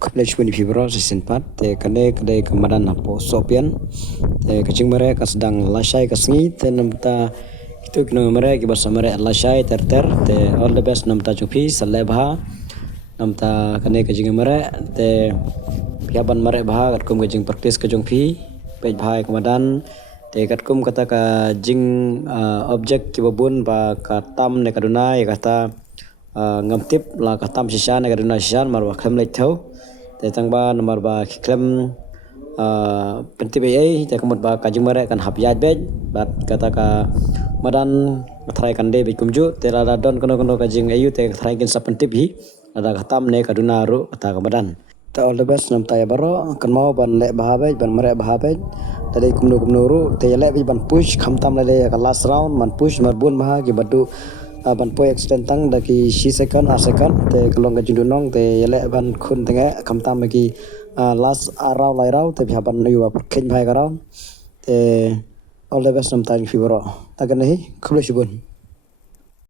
College pun fibro season 4 te kane kemadan hapo Sohpian te kacing Mareh sedang Lashai Sngi te namta itu kena Mareh ki bahasa Mareh Lashai ter te all the best namta chupi salebha namta kane kacing Mareh te piaban Mareh bah kum kacing practice kacing pi pej bhai kemadan te kum kata ka jing object ki babun ba ka tam ne kaduna ya kata ngamtip la ka tam sishan ne kaduna sishan marwa khlem lai thau te tangba nomor ba klem pentib ai te kamut ba kajing Mareh kan hap yaj bej bat kata ka madan thrai kan de be kumju te la don kono kajing ayu te thrai kin sa pentib hi ada khatam ne kaduna ru kata ka madan ta all the best nam tay baro kan mau ban le bahabej ban Mareh bahabej tadi kumnu ru te le bi ban push khamtam le ka last round man push mar bun maha ki badu ban poi extend tang da ki shi second a second te kalong ka jindu nong te le ban khun tenge khamtam ki last round lai rau te bha ban yu ba khen bhai ka rau te all the best nam tay fi baro ta kan hi khule shibun